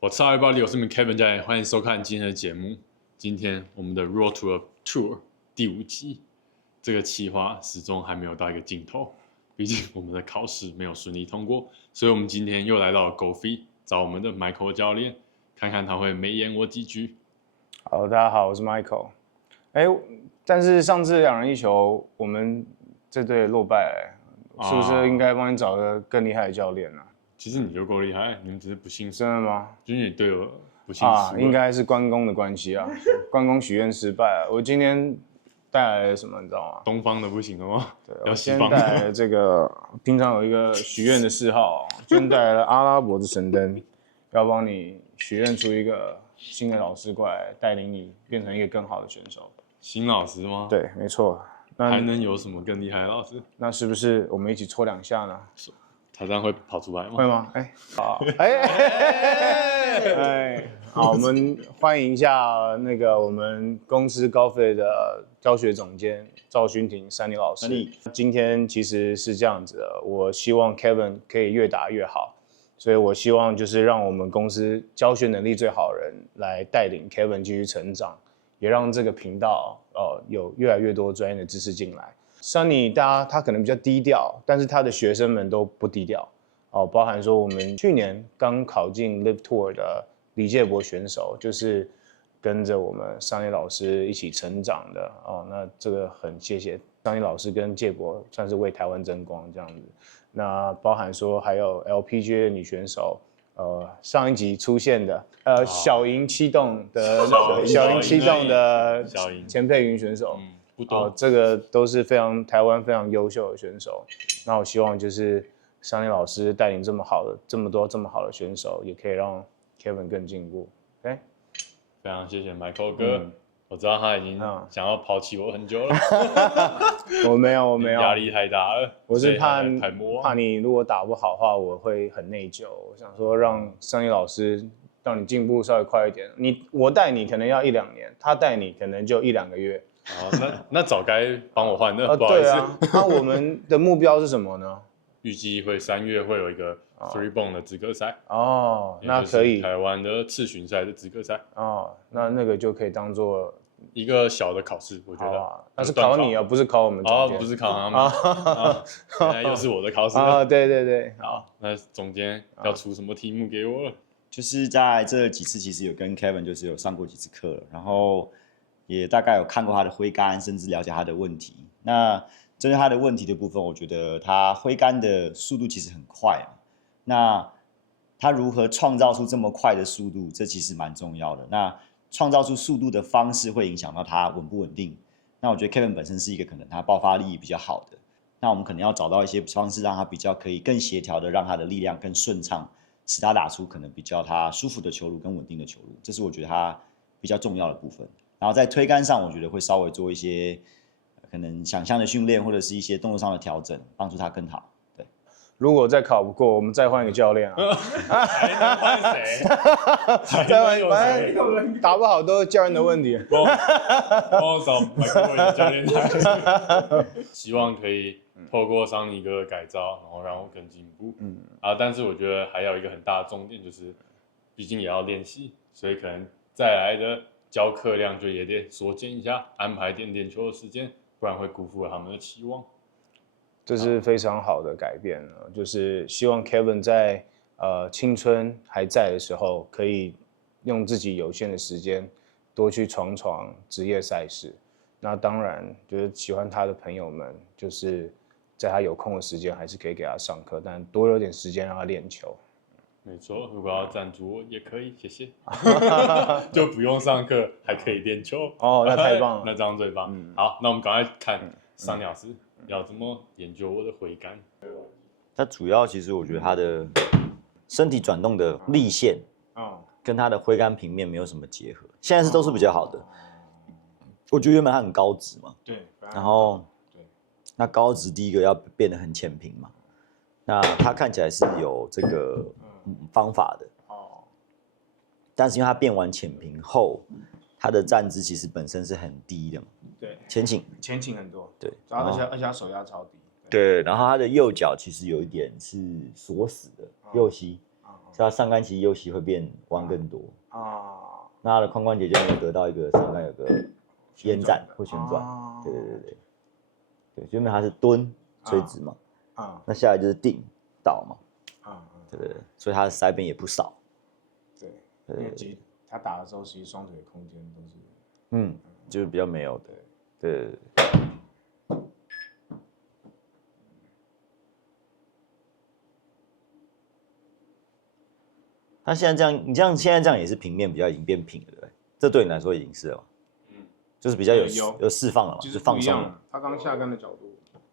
What's up, everybody？我是你们 Kevin 教练，欢迎收看今天的节目。今天我们的 Road to a Tour 第5集，这个企划始终还没有到一个尽头，毕竟我们的考试没有顺利通过，所以我们今天又来到了 GoFit 找我们的 Michael 教练，看看他会美言我几句。好，大家好，我是 Michael。但是上次2人1球，我们这队落败是不是应该帮你找个更厉害的教练啊？其实你就够厉害，你们只是不幸真的吗？就是你队友不幸应该是关公的关系啊，关公许愿失败了。我今天带来了什么，你知道吗？东方的不行了吗？对，要我先西方的。带来了这个，平常有一个许愿的嗜好，今天带来了阿拉伯的神灯，要帮你许愿出一个新的老师过来，带领你变成一个更好的选手。新老师吗？对，没错。还能有什么更厉害的老师？那是不是我们一起搓2下呢？他这样会跑出来吗？会吗？好，好，我们欢迎一下那个我们公司高费的教学总监赵勋廷珊妮老师。今天其实是这样子的，我希望 Kevin 可以越打越好，所以我希望就是让我们公司教学能力最好的人来带领 Kevin 继续成长，也让这个频道有越来越多专业的知识进来。Sunny 他可能比较低调，但是他的学生们都不低调包含说我们去年刚考进 Live Tour 的李介博选手，就是跟着我们Sunny老师一起成长的那这个很谢谢Sunny老师跟介博，算是为台湾争光这样子。那包含说还有 LPGA 的女选手，上一集出现的小营七洞的钱佩云选手。这个都是台湾非常优秀的选手。那我希望就是Sunny老师带领这么多这么好的选手，也可以让 Kevin 更进步。OK， 非常谢谢 Michael 哥。我知道他已经想要抛弃我很久了。我没有，压力太大了。我是怕你如果打不好的话，我会很内疚。我想说让Sunny老师让你进步稍微快一点。我带你可能要1-2年，他带你可能就1-2个月。那早该帮我换的，不好意思。对啊，那我们的目标是什么呢？预计3月会有一个 Three Bone 的资格赛。那可以。台湾的次巡赛的资格赛。那个就可以当做一个小的考试，我觉得。那是考你不是考我们。不是考他们。原来又是我的考试。对。好，那总监要出什么题目给我了？就是在这几次其实有跟 Kevin 就是有上过几次课了，然后也大概有看过他的挥杆，甚至了解他的问题。那针对他的问题的部分，我觉得他挥杆的速度其实很快那他如何创造出这么快的速度，这其实蛮重要的。那创造出速度的方式会影响到他稳不稳定。那我觉得 Kevin 本身是一个可能他爆发力比较好的，那我们可能要找到一些方式，让他比较可以更协调的，让他的力量更顺畅，使他打出可能比较他舒服的球路跟稳定的球路，这是我觉得他比较重要的部分。然后在推杆上，我觉得会稍微做一些可能想象的训练，或者是一些动作上的调整，帮助他更好。对，如果再考不过，我们再换一个教练还能换谁？再换，反正打不好都是教练的问题。帮我找 Michael 的教练来。希望可以透过Sunny哥的改造，然后让我更进步。但是我觉得还有一个很大的重点就是，毕竟也要练习，所以可能再来的教课量就也得缩减一下，安排点球的时间，不然会辜负了他们的期望。这是非常好的改变，就是希望 Kevin 在青春还在的时候，可以用自己有限的时间多去闯职业赛事。那当然，就是喜欢他的朋友们，就是在他有空的时间，还是可以给他上课，但多留点时间让他练球。没错，如果要赞助我也可以，谢谢。就不用上课，还可以练球。那太棒了。那这样最棒。好，那我们赶快看Sunny老师要怎么研究我的挥杆。他主要其实我觉得他的身体转动的力线，跟他的挥杆平面没有什么结合，现在都是比较好的。我觉得原本他很高直嘛，对，然后那高直第一个要变得很浅平嘛，那他看起来是有这个方法的，但是因为他变完浅平后，他的站姿其实本身是很低的嘛，对，前倾很多，对，而且他手压超低，对，然后他的右脚其实有一点是锁死的右膝，所以它上杆其实右膝会变弯更多啊，那它的髋关节就没有得到一个上杆有个延展或旋转，对，原本它是蹲垂直嘛，那下来就是定倒嘛，对，所以它的塞边也不少，对，因为其实他打的时候，其实双腿空间都是，就是比较没有的，对。他现在这样，你这样现在这样也是平面比较已经变平了，对不对？这对你来说已经是了嘛，就是比较有释放了嘛，就是放松了。他刚下杆的角度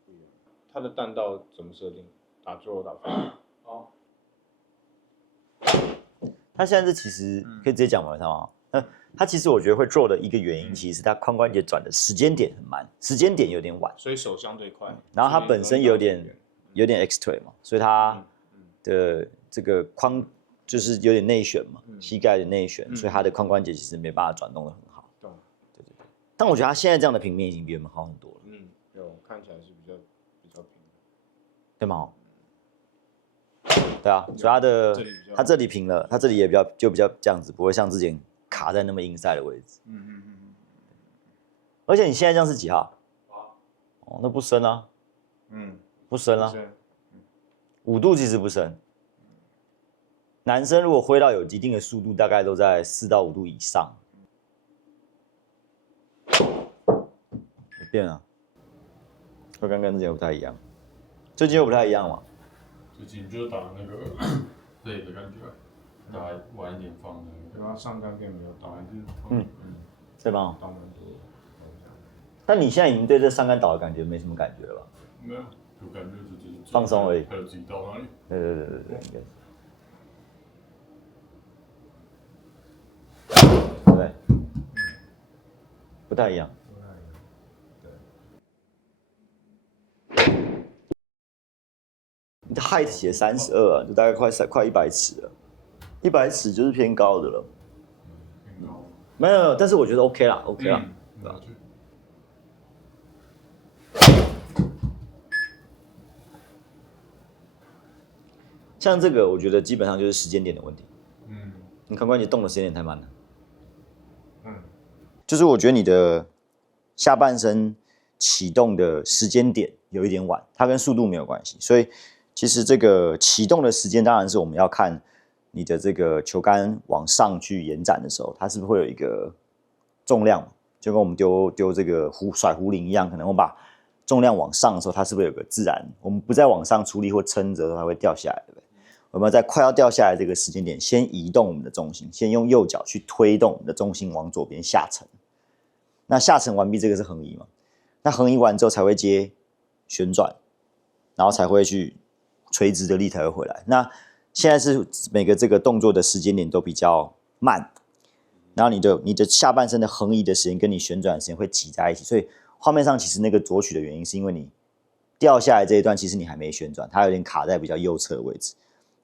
不一样，他的弹道怎么设定？打最后打分？哦，他现在这其实可以直接讲完了吗？他其实我觉得会做的一个原因，其实是他髋关节转的时间点很慢，时间点有点晚，所以手相对快。然后他本身有点 X 腿嘛，所以他的这个髋就是有点内旋嘛，膝盖的内旋，所以他的髋关节其实没办法转动的很好。对。但我觉得他现在这样的平面已经比原本好很多了。有看起来是比较平的，对吗？对啊，所以他这里平了，他这里也比较这样子，不会像之前卡在那么硬塞的位置。而且你现在这样是几号？哦，那不深啊。不深啊。5度其实不深。男生如果挥到有一定的速度，大概都在4到5度以上。变了，和刚刚之前不太一样。最近又不太一样嘛。最近就打那个累的感觉，打晚一点放的。然后上杆变没有倒，还是对吧？倒蛮多的。但你现在已经对这上杆倒的感觉没什么感觉了吧？没有，就感觉就只是放松而已。还有自己到哪里？对，应该是。对，不太一样。你的 height 写32啊，就大概快100尺了，100尺就是偏高的了。没有，但是我觉得 OK 啦，对吧？像这个，我觉得基本上就是时间点的问题。你髋关节动的时间点太慢了。就是我觉得你的下半身启动的时间点有一点晚，它跟速度没有关系，所以其实这个启动的时间当然是我们要看你的这个球杆往上去延展的时候，它是不是会有一个重量，就跟我们丢这个甩壶铃一样，可能我们把重量往上的时候，它是不是有个自然，我们不再往上出力或撑着，它会掉下来，对不对？我们在快要掉下来这个时间点，先移动我们的重心，先用右脚去推动我们的重心往左边下沉。那下沉完毕，这个是横移嘛？那横移完之后才会接旋转，然后才会去垂直的力才会回来。那现在是每个这个动作的时间点都比较慢，然后你的下半身的横移的时间跟你旋转的时间会挤在一起，所以画面上其实那个左曲的原因是因为你掉下来这一段，其实你还没旋转，它有点卡在比较右侧的位置。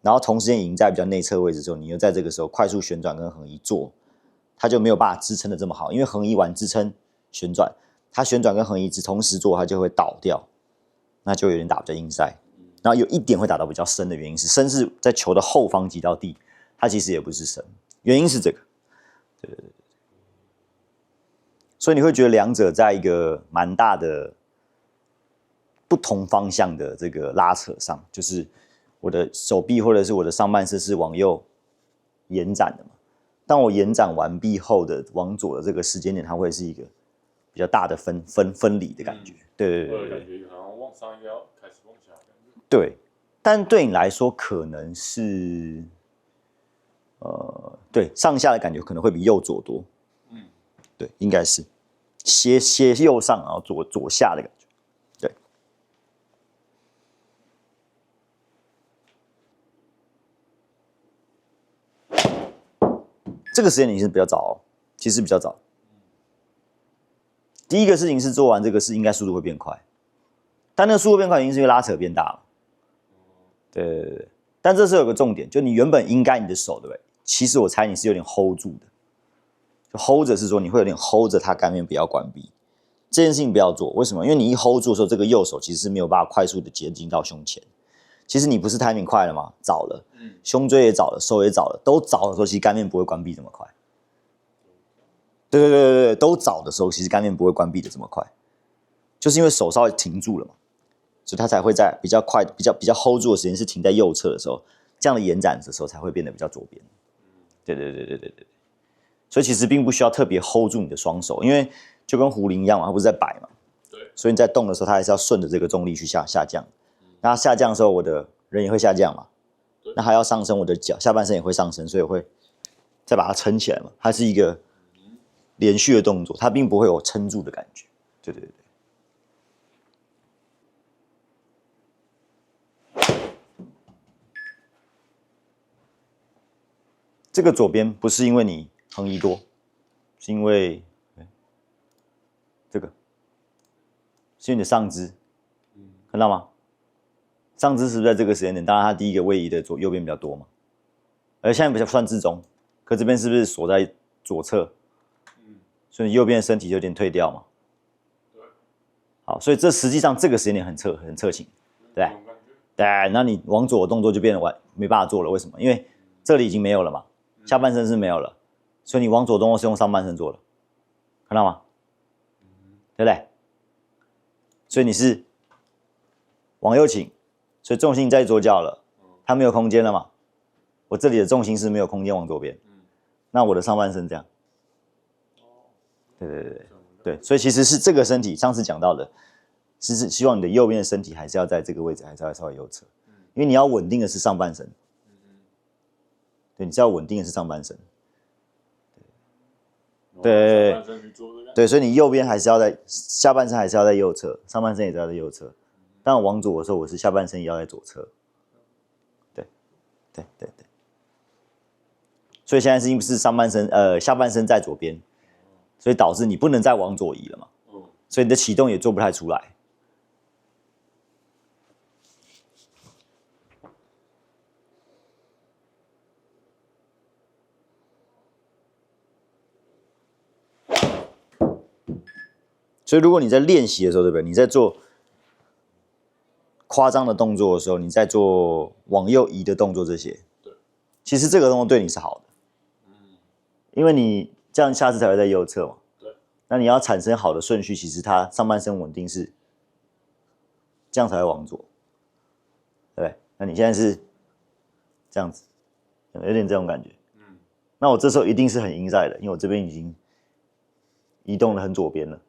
然后同时间赢在比较内侧位置之后，你又在这个时候快速旋转跟横移做，它就没有办法支撑的这么好，因为横移完支撑旋转，它旋转跟横移同时做，它就会倒掉，那就有点打比较硬塞。然后有一点会打到比较深的原因是，深是在球的后方击到地，它其实也不是深，原因是这个，对。所以你会觉得两者在一个蛮大的不同方向的这个拉扯上，就是我的手臂或者是我的上半身是往右延展的嘛，当我延展完毕后的往左的这个时间点，它会是一个比较大的分离的感觉，对，感觉好像往上应该要开始往下，对，但对你来说可能是，对，上下的感觉可能会比右左多，对，应该是斜右上，然后左下的感觉，对。这个时间点是比较早，其实比较早。第一个事情是做完这个是应该速度会变快，但那个速度变快原因是因为拉扯变大了。对，但这是有个重点，就你原本应该你的手对不对？其实我猜你是有点 hold 住的，就 hold 着是说你会有点 hold 着它杆面不要关闭，这件事情不要做。为什么？因为你一 hold 住的时候，这个右手其实是没有办法快速的接近到胸前。其实你不是 timing 快了吗？早了，胸椎也早了，手也早了，都早的时候，其实干面不会关闭这么快。对，都早的时候，其实干面不会关闭的这么快，就是因为手稍微停住了嘛，所以它才会在比较快、比较 hold 住的时间是停在右侧的时候，这样的延展的时候才会变得比较左边。对，所以其实并不需要特别 hold 住你的双手，因为就跟壶铃一样嘛，它不是在摆嘛，对，所以你在动的时候，它还是要顺着这个重力去下降。那下降的时候，我的人也会下降嘛，那还要上升，我的脚下半身也会上升，所以我会再把它撑起来嘛，它是一个连续的动作，它并不会有撑住的感觉。对。这个左边不是因为你横移多，是因为这个是因为你的上肢，看到吗？上肢是不是在这个时间点？当然，它第一个位移的右边比较多嘛，而现在比较算至中，可这边是不是锁在左侧？所以你右边的身体有点退掉嘛。好，所以这实际上这个时间点很侧倾，对。那你往左的动作就变得没办法做了，为什么？因为这里已经没有了嘛。下半身是没有了，所以你往左动作是用上半身做的，看到吗？对不对？所以你是往右倾，所以重心在左脚了，它没有空间了嘛。我这里的重心是没有空间往左边，那我的上半身这样。对，所以其实是这个身体，上次讲到的，是希望你的右边的身体还是要在这个位置，还是要稍微右侧，因为你要稳定的是上半身。对，你是要稳定的是上半身。对，所以你右边还是要在下半身还是要在右侧，上半身也是要在右侧。但我往左的时候，我是下半身也要在左侧。对。所以现在是因为是上半身下半身在左边，所以导致你不能再往左移了嘛。所以你的启动也做不太出来。所以如果你在练习的时候，对不对？你在做夸张的动作的时候，你在做往右移的动作，这些，其实这个动作对你是好的，因为你这样下次才会在右侧嘛。那你要产生好的顺序，其实它上半身稳定是这样才会往左，对不对？那你现在是这样子，有点这种感觉。那我这时候一定是很inside的，因为我这边已经移动得很左边了。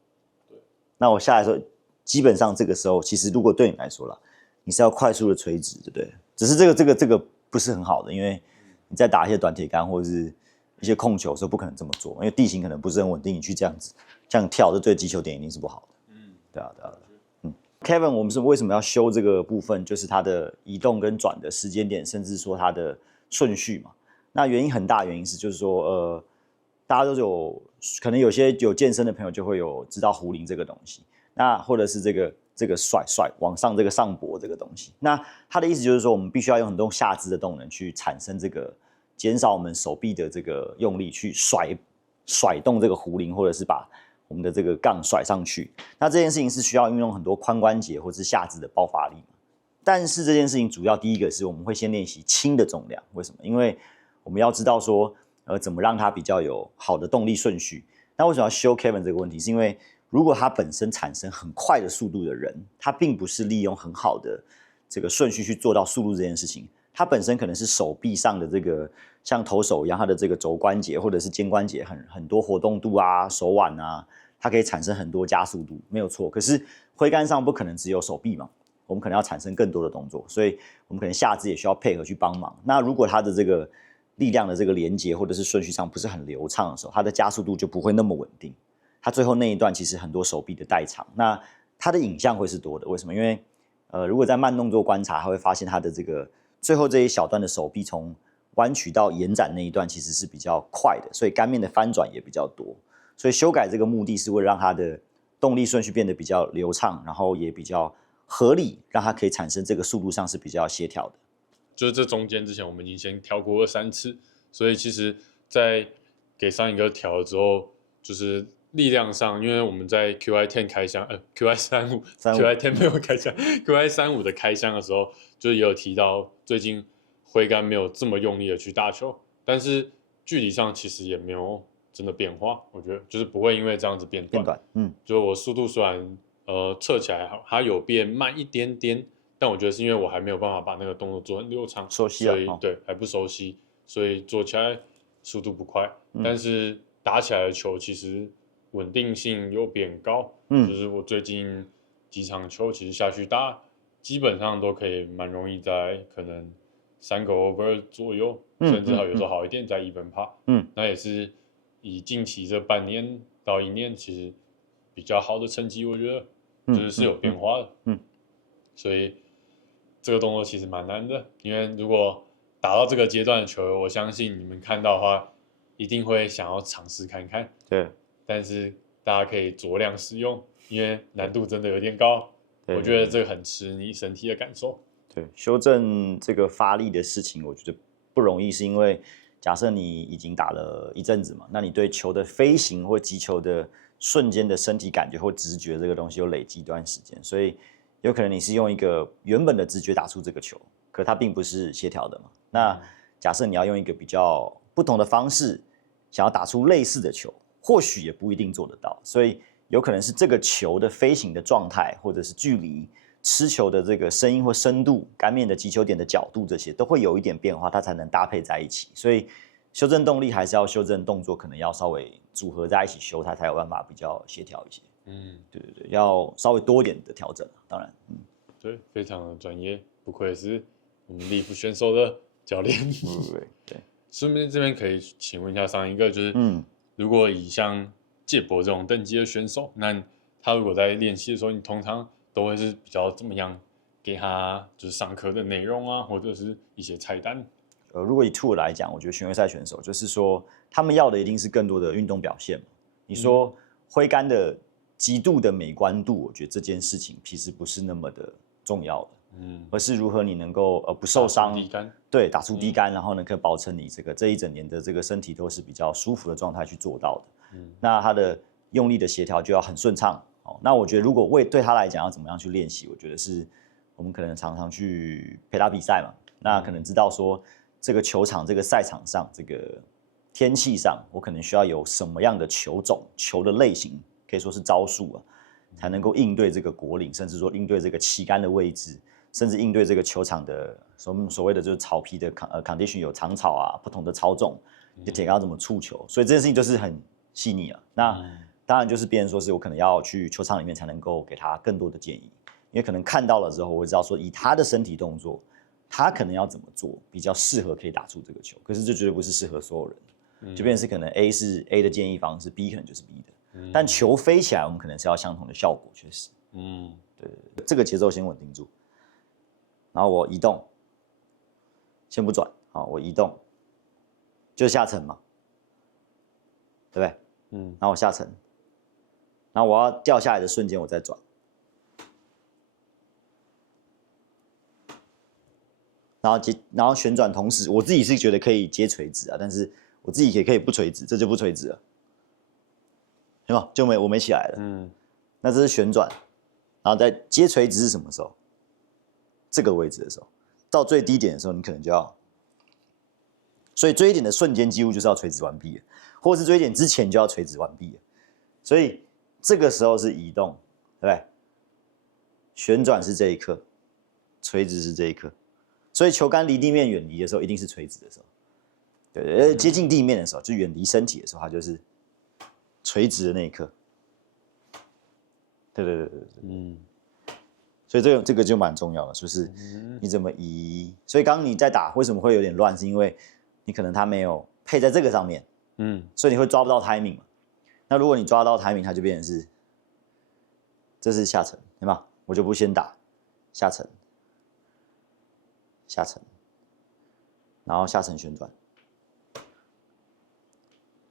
那我下来的时候，基本上这个时候，其实如果对你来说啦，你是要快速的垂直，对不对？只是这个不是很好的，因为你在打一些短铁杆或者是一些控球的时候，不可能这么做，因为地形可能不是很稳定，你去这样子这样跳，这对击球点一定是不好的。对啊。Kevin， 我们是为什么要修这个部分？就是它的移动跟转的时间点，甚至说它的顺序嘛。那原因很大，原因是就是说，大家都有可能有些有健身的朋友就会有知道壶铃这个东西，那或者是这个甩往上这个上搏这个东西。那他的意思就是说，我们必须要用很多下肢的动能去产生这个减少我们手臂的这个用力，去甩动这个壶铃，或者是把我们的这个杠甩上去。那这件事情是需要运用很多髋关节或者是下肢的爆发力。但是这件事情主要第一个是我们会先练习轻的重量，为什么？因为我们要知道说，怎么让它比较有好的动力顺序。那为什么要修 Kevin 这个问题？是因为如果他本身产生很快的速度的人，他并不是利用很好的这个顺序去做到速度这件事情，他本身可能是手臂上的这个像投手一样，他的这个肘关节或者是肩关节很多活动度啊，手腕啊，它可以产生很多加速度，没有错。可是挥杆上不可能只有手臂嘛，我们可能要产生更多的动作，所以我们可能下肢也需要配合去帮忙。那如果他的这个力量的这个连接或者是顺序上不是很流畅的时候，它的加速度就不会那么稳定。它最后那一段其实很多手臂的代偿，那它的影像会是多的。为什么？因为如果在慢动作观察，他会发现它的这个最后这一小段的手臂从弯曲到延展那一段其实是比较快的，所以杆面的翻转也比较多。所以修改这个目的是为了让它的动力顺序变得比较流畅，然后也比较合理，让它可以产生这个速度上是比较协调的。就是这中间之前我们已经先调过了3次，所以其实在给3哥调了之后，就是力量上，因为我们在 QI10 开箱，QI35 35 QI10 没有开箱，QI35 的开箱的时候，就也有提到最近挥杆没有这么用力的去打球，但是距离上其实也没有真的变化，我觉得就是不会因为这样子变短。就我速度虽然测起来它有变慢一点点，但我觉得是因为我还没有办法把那个动作做很流畅，熟悉了，所以对还不熟悉，所以做起来速度不快，但是打起来的球其实稳定性有变高，就是我最近几场球其实下去打，基本上都可以蛮容易在可能3个 over 左右，甚至有时候好一点在1分趴，那也是以近期这半年到1年其实比较好的成绩，我觉得就是有变化的，所以这个动作其实蛮难的，因为如果打到这个阶段的球，我相信你们看到的话，一定会想要尝试看看。对，但是大家可以酌量使用，因为难度真的有点高。我觉得这个很吃你身体的感受。对，修正这个发力的事情，我觉得不容易，是因为假设你已经打了一阵子嘛，那你对球的飞行或击球的瞬间的身体感觉或直觉这个东西有累积一段时间，所以有可能你是用一个原本的直觉打出这个球，可它并不是协调的嘛。那假设你要用一个比较不同的方式，想要打出类似的球，或许也不一定做得到，所以有可能是这个球的飞行的状态，或者是距离、吃球的这个声音或深度、杆面的击球点的角度，这些都会有一点变化，它才能搭配在一起。所以修正动力还是要修正动作，可能要稍微组合在一起修，它才有办法比较协调一些。对，要稍微多一点的调整，当然，对，非常的专业，不愧是我们立夫选手的教练。对。顺便这边可以请问一下上一个，就是如果以像介博这种等级的选手，那他如果在练习的时候，你通常都会是比较怎么样给他就是上课的内容啊，或者是一些菜单？如果以 Tour 来讲，我觉得巡回赛选手就是说，他们要的一定是更多的运动表现嘛。你说挥杆的极度的美观度，我觉得这件事情其实不是那么的重要的，而是如何你能够不受伤，对，打出低杆，然后呢可以保证你这一整年的这个身体都是比较舒服的状态去做到的。那他的用力的协调就要很顺畅。那我觉得如果对他来讲要怎么样去练习，我觉得是我们可能常常去陪他比赛嘛，那可能知道说这个球场、这个赛场上、这个天气上，我可能需要有什么样的球种、球的类型，可以说是招数啊，才能够应对这个果岭，甚至说应对这个旗杆的位置，甚至应对这个球场的所谓的就是草皮的condition 有长草啊，不同的操纵，就铁杆要怎么触球，所以这件事情就是很细腻啊。那当然就是变成说是我可能要去球场里面才能够给他更多的建议，因为可能看到了之后，我会知道说以他的身体动作，他可能要怎么做比较适合可以打出这个球，可是这绝对不是适合所有人，就变成是可能 A 是 A 的建议方式，B 可能就是 B 的，但球飞起来我们可能是要相同的效果，确实，对，这个节奏先稳定住，然后我移动，先不转，好，我移动，就下沉嘛，对不对？然后我下沉，然后我要掉下来的瞬间我再转。然后旋转，同时我自己是觉得可以接垂直啊，但是我自己也可以不垂直，这就不垂直了，有没有？就我没起来了。那这是旋转，然后在接垂直是什么时候？这个位置的时候，到最低点的时候，你可能就要，所以追点的瞬间几乎就是要垂直完毕了，或是追点之前就要垂直完毕了，所以这个时候是移动，对不对？旋转是这一刻，垂直是这一刻。所以球杆离地面远离的时候，一定是垂直的时候。对，接近地面的时候，就远离身体的时候，它就是垂直的那一刻。对。所以这个就蛮重要的，就是你怎么移。所以刚刚你在打，为什么会有点乱？是因为你可能它没有配在这个上面，所以你会抓不到 timing 嘛。那如果你抓到 timing， 它就变成是，这是下沉，对吗？我就不先打下沉。下沉，然后下沉旋转，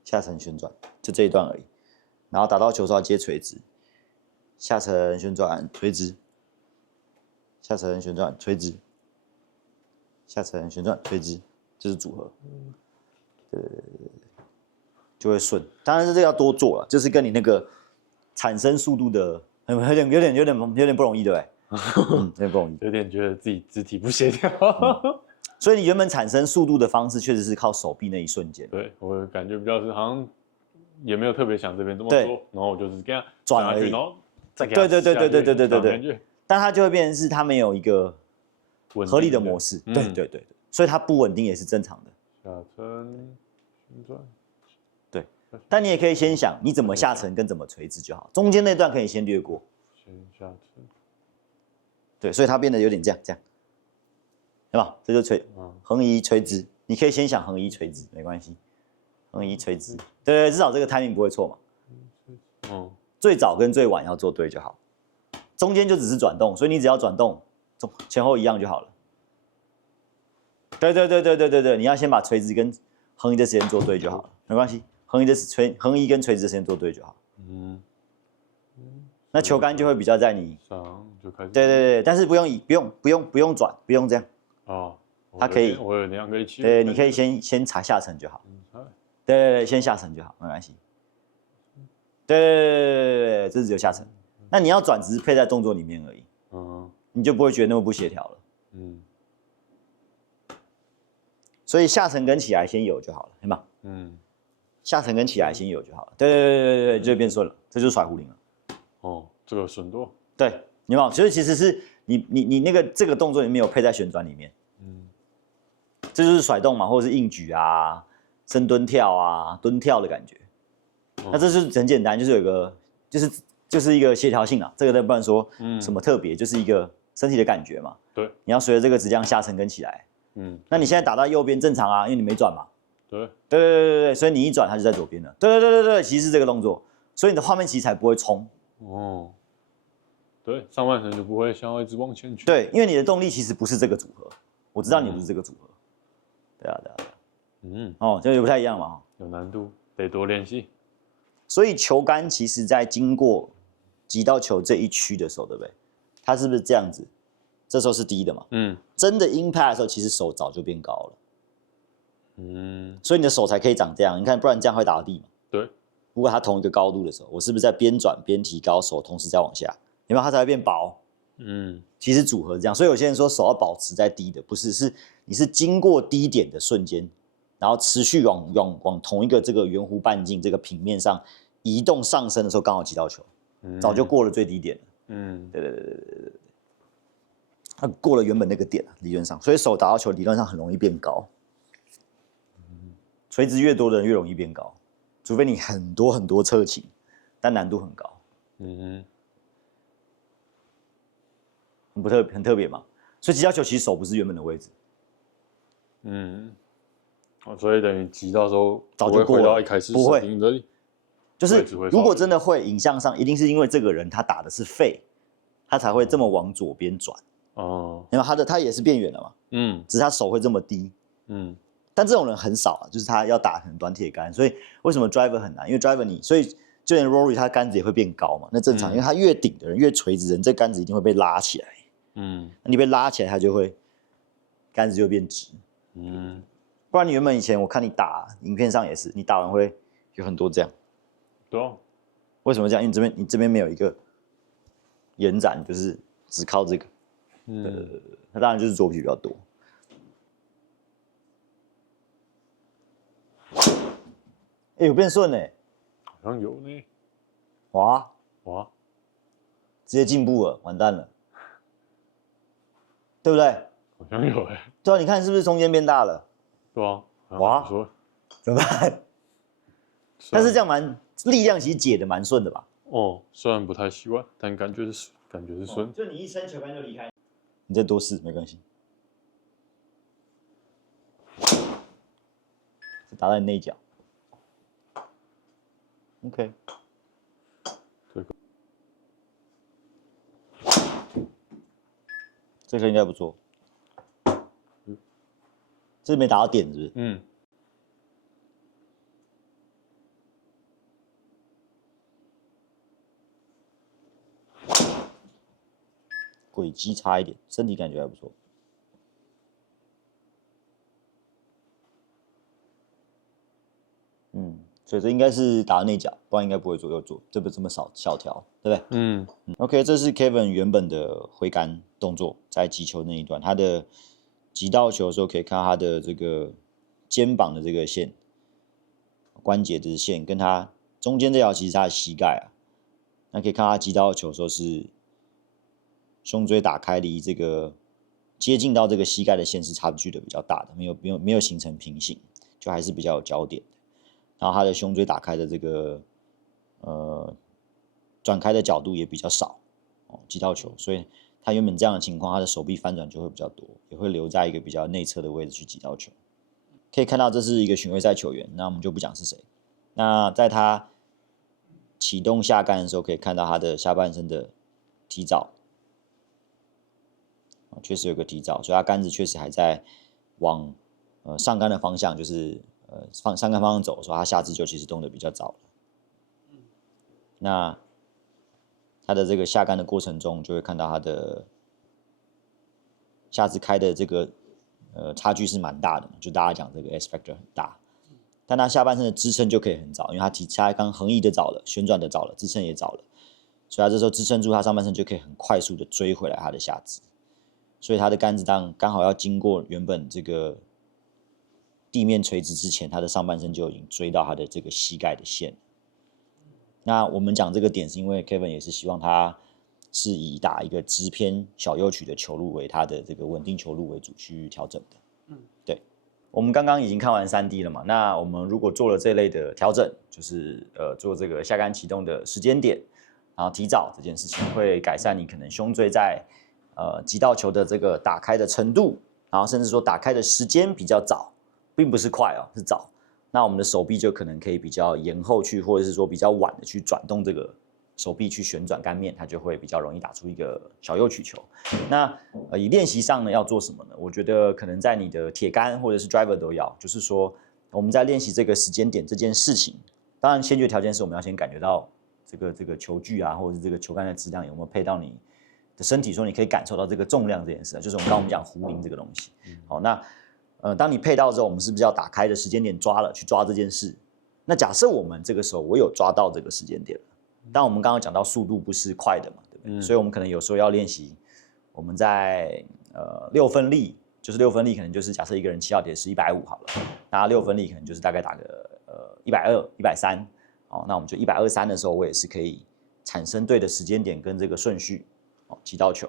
下沉旋转，就这一段而已。然后打到球时候要接垂直，下沉旋转垂直，下沉旋转垂直，下沉旋转垂直，这是组合。对。就会顺。当然是这个要多做了，就是跟你那个产生速度的有点不容易，对不对？有点不容易，有点觉得自己肢体不协调。所以你原本产生速度的方式确实是靠手臂那一瞬间。对，我感觉比较是好像也没有特别想这边这么做，然后我就是给他转下去，然后再给他对，但它就会变成是它没有一个合理的模式，对，所以它不稳定也是正常的。下沉旋转，对，但你也可以先想你怎么下沉跟怎么垂直就好，中间那段可以先略过。先下沉，对，所以它变得有点这样，对吧？这就横移垂直，你可以先想横移垂直，没关系，横移垂直，对，至少这个 timing 不会错嘛。最早跟最晚要做对就好，中间就只是转动，所以你只要转动，前后一样就好了。对，你要先把垂直跟横移的时间做对就好了，没关系，横移跟垂直的时间做对就好。那球杆就会比较在你上就开始。对，但是不用转，不用这样。哦，它可以，我有两个一起。对，你可以先查下沉就好。对，先下沉就好，没关系。对，这只有下沉。那你要转，只是配在动作里面而已。你就不会觉得那么不协调了。所以下沉跟起来先有就好了，对吗？下沉跟起来先有就好了。对，就变顺了，这就是甩壶铃了。哦，这个顺多。对，有没有？所以其实是你那个这个动作里面有配在旋转里面。这就是甩动嘛，或者是硬举啊、深蹲跳啊、蹲跳的感觉。那这就是很简单，就是有一个就是一个协调性啊，这个不能说什么特别，就是一个身体的感觉嘛。对，你要随着这个直降下沉跟起来。那你现在打到右边正常啊，因为你没转嘛。对，所以你一转它就在左边了。对，其实是这个动作，所以你的画面其实才不会冲。对，上半身就不会想要一直往前去。对，因为你的动力其实不是这个组合，我知道你不是这个组合。对啊，这就不太一样嘛。有难度，得多练习。所以球杆其实在经过击到球这一区的时候，对不对？它是不是这样子？这时候是低的嘛？真的 impact 的时候，其实手早就变高了。所以你的手才可以长这样。你看，不然这样会打到地嘛？对。如果它同一个高度的时候，我是不是在边转边提高手，同时在往下？有没有？它才会变薄。其实组合这样，所以有些人说手要保持在低的，不是，是你是经过低点的瞬间，然后持续往同一个这个圆弧半径这个平面上移动上升的时候，刚好击到球，早就过了最低点了。对，它过了原本那个点，理论上，所以手打到球理论上很容易变高。垂直越多的人越容易变高，除非你很多侧倾，但难度很高。很特别嘛，所以击到球其实手不是原本的位置。所以等于击到时候早就过了，回到一开始不会这里。就是如果真的会，影像上一定是因为这个人他打的是废，他才会这么往左边转。因为他也是变远了嘛。只是他手会这么低。但这种人很少啊，就是他要打很短铁杆，所以为什么 driver 很难？因为 driver 所以就连 Rory 他杆子也会变高嘛，那正常，因为他越顶的人越垂直的人，这杆子一定会被拉起来。你被拉起来，它就会杆子就会变直。不然你原本以前我看你打影片上也是，你打完会有很多这样。对啊。为什么这样？因为你这边没有一个延展，就是只靠这个。那当然就是左撇比较多。有变顺欸。好像有呢。哇，直接进步了，完蛋了，对不对？好像有对啊，你看是不是中间变大了？对啊。哇，怎么办？但是这样力量其实解的蛮顺的吧？虽然不太习惯，但感觉是顺。就你一伸球杆就离开，你再多试没关系。打到你内角。OK。这颗应该不错。这没打到点是不是？轨迹差一点，身体感觉还不错。所以这应该是打内角，不然应该不会左右做，这么小条，对不对？OK， 这是 Kevin 原本的挥杆动作，在击球那一段，他的击到球的时候可以看到他的这个肩膀的这个线，关节的线跟他中间这条其实是他的膝盖啊，那可以看到他击到球的时候是胸椎打开离这个接近到这个膝盖的线是差距的比较大的，没有形成平行，就还是比较有焦点的。然后他的胸椎打开的这个转开的角度也比较少击到球，所以他原本这样的情况，他的手臂翻转就会比较多，也会留在一个比较内侧的位置去击到球。可以看到这是一个巡回赛球员，那我们就不讲是谁。那在他启动下杆的时候，可以看到他的下半身的提早，确实有个提早，所以他杆子确实还在往上杆的方向，就是上杆方向走，所以他下肢就其实动得比较早了。那他的这个下杆的过程中，就会看到他的下肢开的这个差距是蛮大的，就大家讲这个 S factor 很大。但他下半身的支撑就可以很早，因为他下杆横移的早了，旋转的早了，支撑也早了，所以他这时候支撑住他上半身就可以很快速的追回来他的下肢。所以他的杆子刚好要经过原本这个地面垂直之前，他的上半身就已经追到他的这个膝盖的线。那我们讲这个点是因为 Kevin 也是希望他是以打一个直偏小右曲的球路为他的这个稳定球路为主去调整的。对。我们刚刚已经看完3D 了嘛，那我们如果做了这类的调整，就是做这个下杆启动的时间点，然后提早这件事情，会改善你可能胸椎在击到球的这个打开的程度，然后甚至说打开的时间比较早，并不是快哦，是早。那我们的手臂就可能可以比较延后去，或者是说比较晚的去转动这个手臂去旋转杆面，它就会比较容易打出一个小右曲球。那以练习上呢要做什么呢？我觉得可能在你的铁杆或者是 driver 都要，就是说我们在练习这个时间点这件事情，当然先决条件是我们要先感觉到这个球距啊，或者是这个球杆的质量有没有配到你的身体，说你可以感受到这个重量这件事，就是我们讲壶铃这个东西。好，那当你配到之后，我们是不是要打开的时间点去抓这件事？那假设我们这个时候我有抓到这个时间点了，但我们刚刚讲到速度不是快的嘛，对不对？所以我们可能有时候要练习，我们在6分力，就是6分力可能就是假设一个人起跑点是150好了，那6分力可能就是大概打个120、130，那我们就123的时候，我也是可以产生对的时间点跟这个顺序击到球。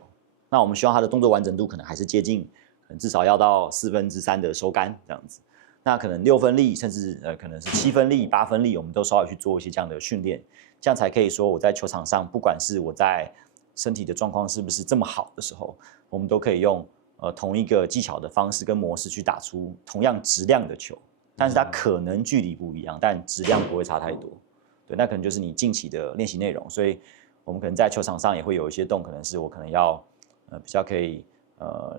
那我们希望它的动作完整度可能还是接近，可能至少要到3/4的收杆这样子。那可能6分力，甚至可能是7分力、8分力，我们都稍微去做一些这样的训练，这样才可以说我在球场上，不管是我在身体的状况是不是这么好的时候，我们都可以用同一个技巧的方式跟模式去打出同样质量的球，但是它可能距离不一样，但质量不会差太多。对，那可能就是你近期的练习内容，所以我们可能在球场上也会有一些动，可能是我可能要比较可以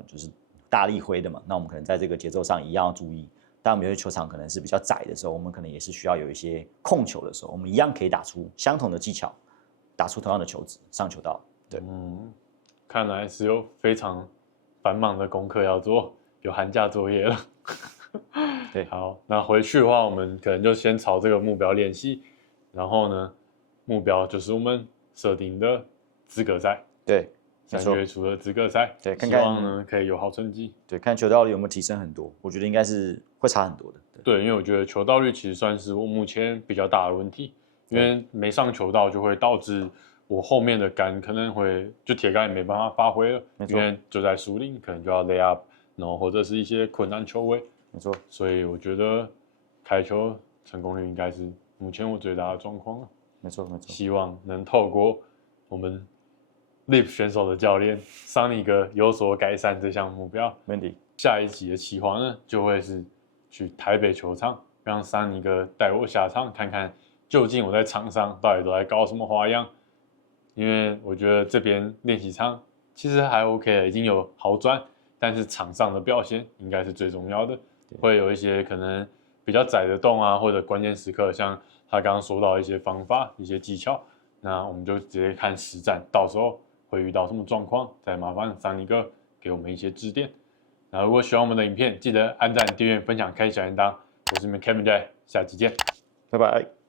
就是大力挥的嘛，那我们可能在这个节奏上一样要注意。当我们有些球场可能是比较窄的时候，我们可能也是需要有一些控球的时候，我们一样可以打出相同的技巧，打出同样的球质上球道。对，看来是有非常繁忙的功课要做，有寒假作业了。对，好，那回去的话，我们可能就先朝这个目标练习，然后呢，目标就是我们设定的资格赛。对。3月初的资格赛，对，看看希望呢可以有好成绩。对，看球道率有没有提升很多，我觉得应该是会差很多的。对，因为我觉得球道率其实算是我目前比较大的问题，因为没上球道就会导致我后面的杆可能会就铁杆也没办法发挥了，因为就在树林可能就要 lay up， 然后或者是一些困难球位。没错，所以我觉得开球成功率应该是目前我最大的状况了。没错，没错。希望能透过我们 LIV 选手的教练桑尼哥有所改善这项目标。没问题。下一集的企划呢，就会是去台北球场，让桑尼哥带我下场，看看究竟我在场上到底都在搞什么花样。因为我觉得这边练习场其实还 OK 了，已经有好转，但是场上的表现应该是最重要的。会有一些可能比较窄的洞啊，或者关键时刻，像他刚刚说到一些方法、一些技巧，那我们就直接看实战，到时候会遇到什么状况，再麻烦桑尼哥给我们一些指点。那如果喜欢我们的影片，记得按赞、订阅、分享、开小铃铛。我是你们 Kevin J， 下期见。拜拜。